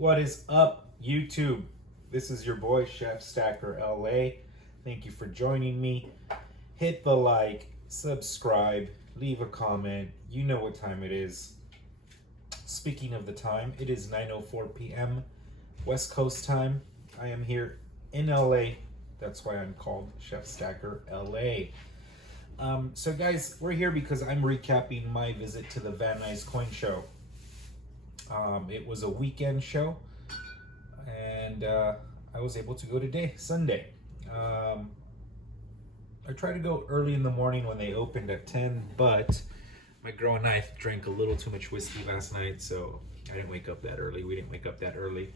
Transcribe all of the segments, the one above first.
What is up, YouTube? This is your boy, Chef Stacker LA. Thank you for joining me. Hit the like, subscribe, leave a comment. You know what time it is. Speaking of the time, it is 9:04 p.m. West Coast time. I am here in LA. That's why I'm called Chef Stacker LA. So guys, we're here because I'm recapping my visit to the Van Nuys Coin Show. It was a weekend show, and I was able to go today, Sunday. I tried to go early in the morning when they opened at 10, but my girl and I drank a little too much whiskey last night, so I didn't wake up that early. We didn't wake up that early.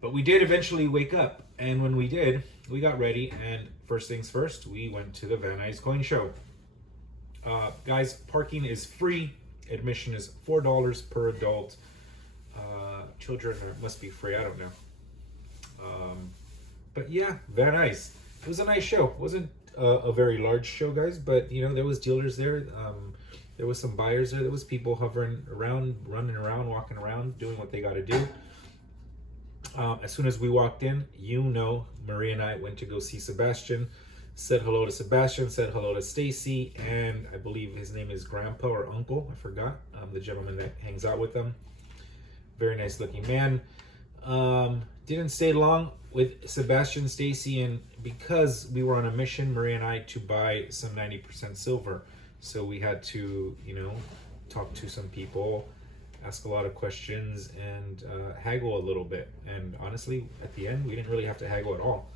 But we did eventually wake up, and when we did, we got ready, and first things first, we went to the Van Nuys Coin Show. Guys, parking is free. Admission is $4 per adult. Children must be free, I don't know. But yeah, Van Nuys. It was a nice show. It wasn't a very large show, guys, but you know, there was dealers there. There was some buyers there. There was people hovering around, running around, walking around, doing what they got to do. As soon as we walked in, you know, Maria and I went to go see Sebastian. Said hello to Sebastian, said hello to Stacy, and I believe his name is Grandpa or Uncle. I forgot. The gentleman that hangs out with them. Very nice looking man. Didn't stay long with Sebastian, Stacy, and because we were on a mission, Maria and I, to buy some 90% silver. So we had to, you know, talk to some people, ask a lot of questions, and haggle a little bit. And honestly, at the end, we didn't really have to haggle at all.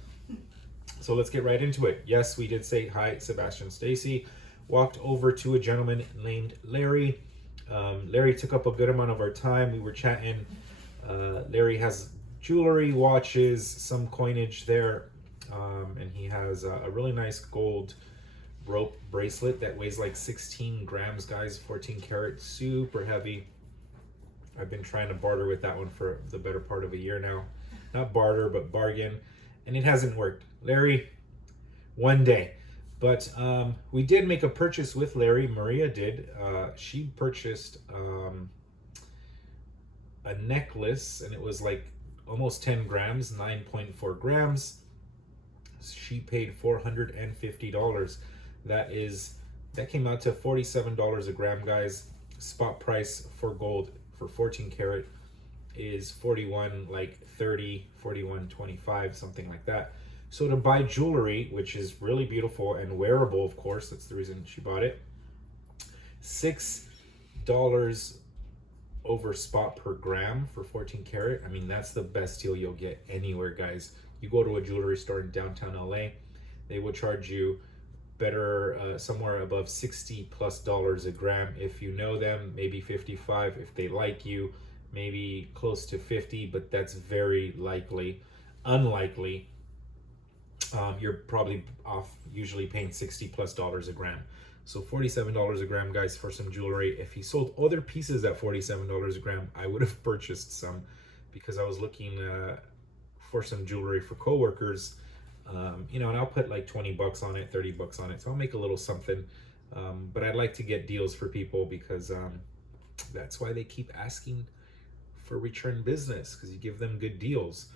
So let's get right into it. Yes, we did say hi, Sebastian, Stacy. Walked over to a gentleman named Larry. Larry took up a good amount of our time. We were chatting. Larry has jewelry, watches, some coinage there. And he has a really nice gold rope bracelet that weighs like 16 grams, guys, 14 karat, super heavy. I've been trying to barter with that one for the better part of a year now. Not barter, but bargain. And it hasn't worked. Larry, one day. But we did make a purchase with Larry. Maria did. She purchased a necklace, and it was like almost 10 grams, 9.4 grams. She paid $450. That came out to $47 a gram, guys. Spot price for gold for 14 karat is 41, like 30, 41.25, something like that. So to buy jewelry, which is really beautiful and wearable, of course, that's the reason she bought it, $6 over spot per gram for 14 karat. I mean, that's the best deal you'll get anywhere, guys. You go to a jewelry store in downtown LA, they will charge you better, somewhere above $60+ a gram. If you know them, maybe 55. If they like you, maybe close to 50, but that's very unlikely. You're probably off usually paying $60+ a gram. So $47 a gram, guys, for some jewelry. If he sold other pieces at $47 a gram, I would have purchased some, because I was looking for some jewelry for coworkers. You know, and I'll put like 20 bucks on it, 30 bucks on it. So I'll make a little something. But I'd like to get deals for people, because that's why they keep asking for return business, because you give them good deals.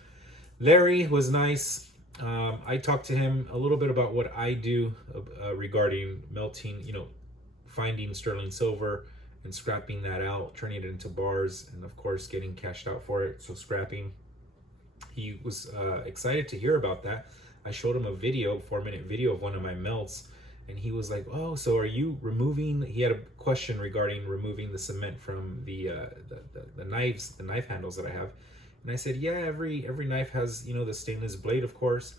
Larry was nice. I talked to him a little bit about what I do regarding melting, you know, finding sterling silver and scrapping that out, turning it into bars, and of course getting cashed out for it. So scrapping. He was excited to hear about that. I showed him a video, 4-minute video of one of my melts, and he was like, "Oh, so are you removing?" He had a question regarding removing the cement from the knives, the knife handles that I have. And I said, yeah, every knife has, you know, the stainless blade, of course,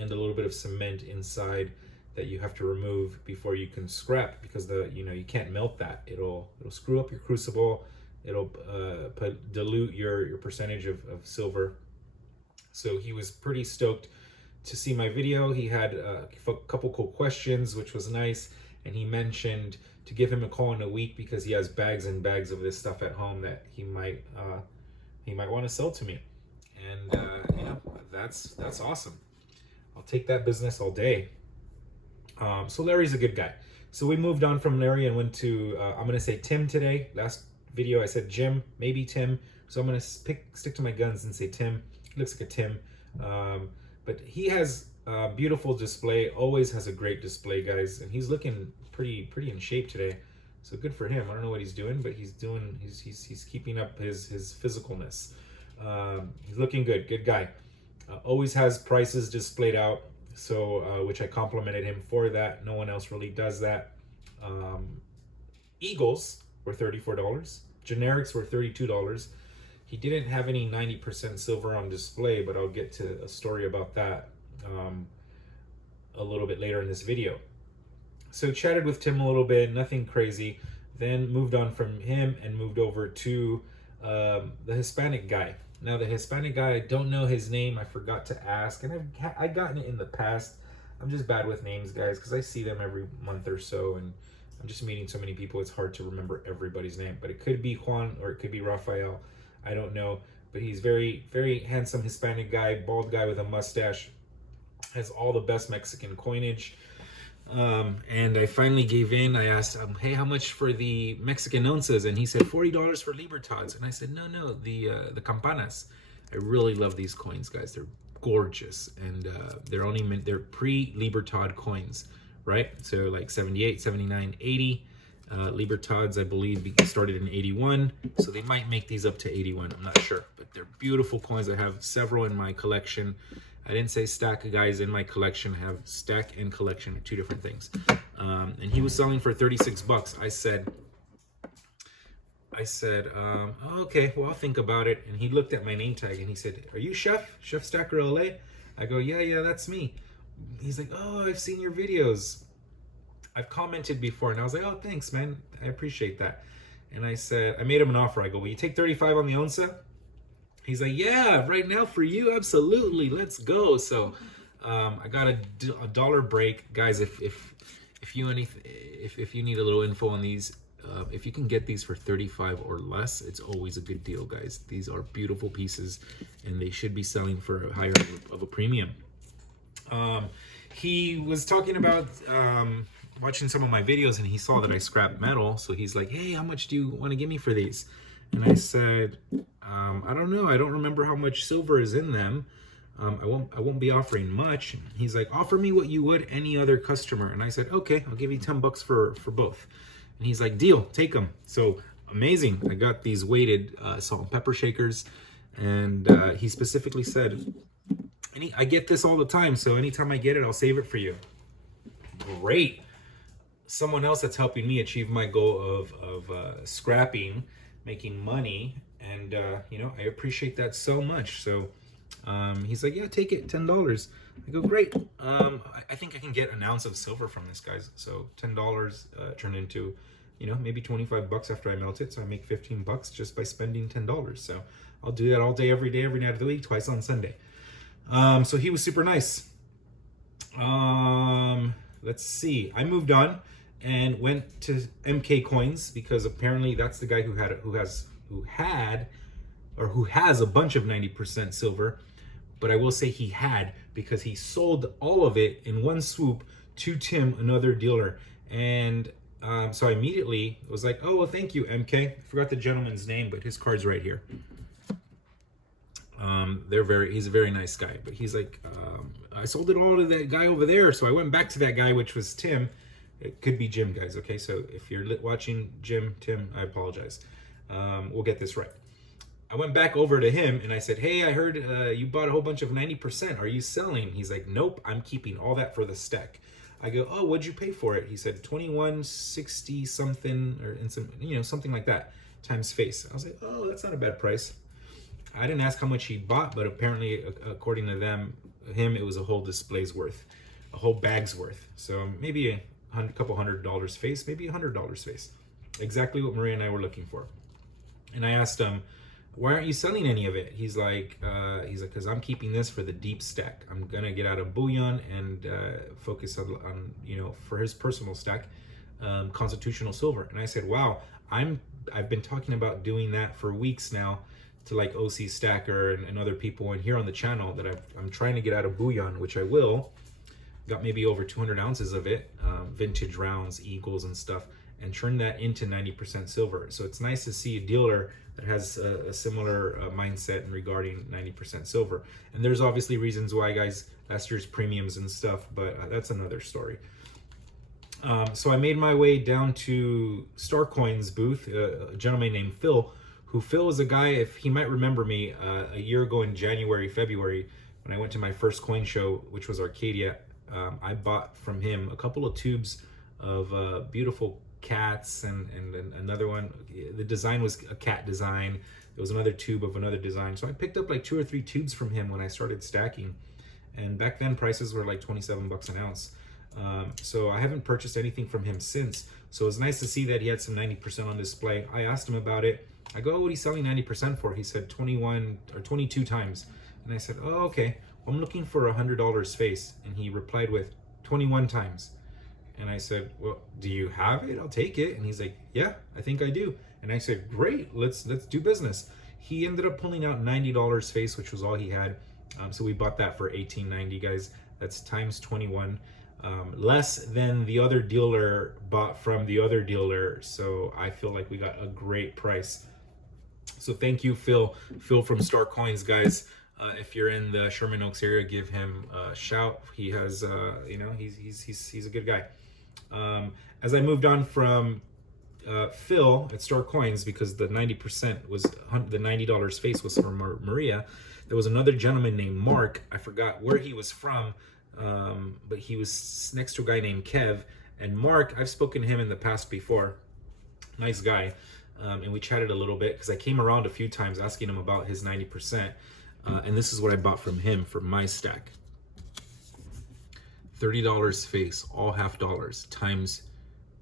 and a little bit of cement inside that you have to remove before you can scrap, because you can't melt that. It'll screw up your crucible. It'll dilute your percentage of silver. So he was pretty stoked to see my video. He had a couple cool questions, which was nice. And he mentioned to give him a call in a week, because he has bags and bags of this stuff at home that he might want to sell to me. And you know, that's awesome. I'll take that business all day. So Larry's a good guy. So we moved on from Larry and went to I'm gonna say Tim today. Last video I said Jim, maybe Tim. So I'm gonna stick to my guns and say Tim. Looks like a Tim, but he has a beautiful display. Always has a great display, guys, and he's looking pretty in shape today. So good for him. I don't know what he's doing, but he's keeping up his physicalness. He's looking good. Good guy. Always has prices displayed out, so which I complimented him for that. No one else really does that. Eagles were $34. Generics were $32. He didn't have any 90% silver on display, but I'll get to a story about that a little bit later in this video. So chatted with Tim a little bit, nothing crazy. Then moved on from him and moved over to the Hispanic guy. Now the Hispanic guy, I don't know his name. I forgot to ask, and I've gotten it in the past. I'm just bad with names, guys, because I see them every month or so, and I'm just meeting so many people. It's hard to remember everybody's name, but it could be Juan or it could be Rafael. I don't know, but he's very handsome Hispanic guy, bald guy with a mustache, has all the best Mexican coinage. And I finally gave in. I asked, hey, how much for the Mexican onzas? And he said $40 for Libertads. And I said, no, the campanas. I really love these coins, guys. They're gorgeous, and they're pre-Libertad coins, right? So like 78, 79, 80. Libertads, I believe, started in 81, so they might make these up to 81. I'm not sure, but they're beautiful coins. I have several in my collection. I didn't say stack, guys. In my collection, I have stack and collection are two different things. And he was selling for 36 bucks. I said, oh, okay, well, I'll think about it. And he looked at my name tag and he said, are you Chef Stacker LA? I go, yeah, that's me. He's like, oh, I've seen your videos. I've commented before. And I was like, oh, thanks, man. I appreciate that. And I said, I made him an offer. I go, will you take 35 on the onza? He's like, yeah, right now for you, absolutely. Let's go. So I got a dollar break, guys. If you need a little info on these, if you can get these for 35 or less, it's always a good deal, guys. These are beautiful pieces, and they should be selling for a higher of a premium. He was talking about watching some of my videos, and he saw that I scrap metal. So he's like, hey, how much do you want to give me for these? And I said, I don't know. I don't remember how much silver is in them. I won't be offering much. He's like, offer me what you would any other customer. And I said, okay, I'll give you 10 bucks for both. And he's like, deal, take them. So amazing. I got these weighted salt and pepper shakers. And he specifically said, I get this all the time. So anytime I get it, I'll save it for you. Great. Someone else that's helping me achieve my goal of scrapping, making money. And, I appreciate that so much. So he's like, yeah, take it, $10. I go, great. I think I can get an ounce of silver from this, guys. So $10 turned into, maybe 25 bucks after I melt it. So I make 15 bucks just by spending $10. So I'll do that all day, every night of the week, twice on Sunday. So he was super nice. Let's see. I moved on and went to MK Coins because apparently that's the guy who has a bunch of 90% silver. But I will say he had, because he sold all of it in one swoop to Tim, another dealer. And so I immediately was like, oh, well, thank you, MK. I forgot the gentleman's name, but his card's right here. He's a very nice guy. But he's like, I sold it all to that guy over there. So I went back to that guy, which was Tim. It could be Jim, guys, okay? So if you're watching Tim, I apologize. We'll get this right. I went back over to him and I said, hey, I heard you bought a whole bunch of 90%. Are you selling? He's like, nope, I'm keeping all that for the stack. I go, oh, what'd you pay for it? He said 2160 something, or in some, something like that, times face. I was like, oh, that's not a bad price. I didn't ask how much he bought, but apparently, according to him, it was a whole display's worth, a whole bag's worth. So maybe a couple $100 face, maybe $100 face. Exactly what Maria and I were looking for. And I asked him, why aren't you selling any of it? He's like, because I'm keeping this for the deep stack. I'm gonna get out of bullion and focus on for his personal stack, constitutional silver. And I said, wow, I've been talking about doing that for weeks now to like OC Stacker and other people and here on the channel that I'm trying to get out of bullion, which I will. Got maybe over 200 ounces of it, vintage rounds, eagles and stuff. and turn that into 90% silver. So it's nice to see a dealer that has a similar mindset regarding 90% silver. And there's obviously reasons why, guys. Last year's premiums and stuff, but that's another story. So I made my way down to Starcoin's booth, a gentleman named Phil, Phil is a guy, if he might remember me, a year ago in January, February, when I went to my first coin show, which was Arcadia. I bought from him a couple of tubes of beautiful cats and another one. The design was a cat design. There was another tube of another design. So I picked up like 2 or 3 tubes from him when I started stacking. And back then prices were like 27 bucks an ounce. So I haven't purchased anything from him since. So it was nice to see that he had some 90% on display. I asked him about it. I go, oh, what are you selling 90% for? He said 21 or 22 times. And I said, oh, okay. Well, I'm looking for $100 face. And he replied with 21 times. And I said, well, do you have it? I'll take it. And he's like, yeah, I think I do. And I said, great, let's do business. He ended up pulling out $90 face, which was all he had. So we bought that for $18.90, guys. That's times 21. Less than the other dealer bought from the other dealer. So I feel like we got a great price. So thank you, Phil. Phil from Starcoins, guys. If you're in the Sherman Oaks area, give him a shout. He has, he's a good guy. As I moved on from Phil at Starcoins, because the 90% was the $90 face was from Maria. There was another gentleman named Mark. I forgot where he was from, but he was next to a guy named Kev. And Mark, I've spoken to him in the past before. Nice guy. And we chatted a little bit because I came around a few times asking him about his 90%. And this is what I bought from him for my stack. $30 face, all half dollars, times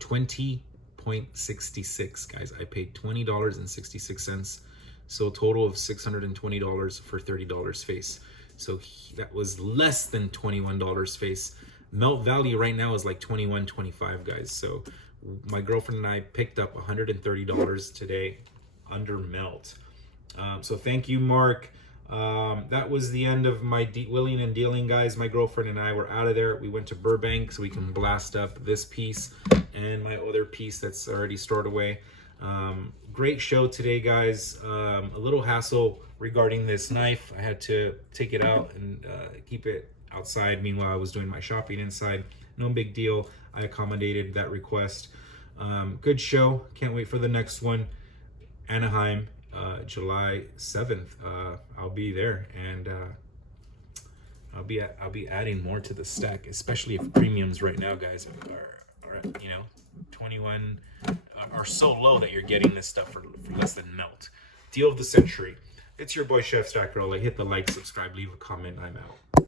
20.66, guys. I paid $20.66. So a total of $620 for $30 face. So that was less than $21 face. Melt value right now is like $21.25, guys. So my girlfriend and I picked up $130 today under melt. So thank you, Mark. That was the end of my wheeling and dealing, guys. My girlfriend and I were out of there. We went to Burbank so we can blast up this piece and my other piece that's already stored away. Great show today, guys. A little hassle regarding this knife. I had to take it out and keep it outside. Meanwhile, I was doing my shopping inside. No big deal. I accommodated that request. Good show. Can't wait for the next one. Anaheim, July 7th. I'll be there, and I'll be adding more to the stack, especially if premiums right now, guys, are 21 are so low that you're getting this stuff for less than melt. Deal of the century. It's your boy Chef Stackeroli. Hit the like, subscribe, leave a comment. I'm out.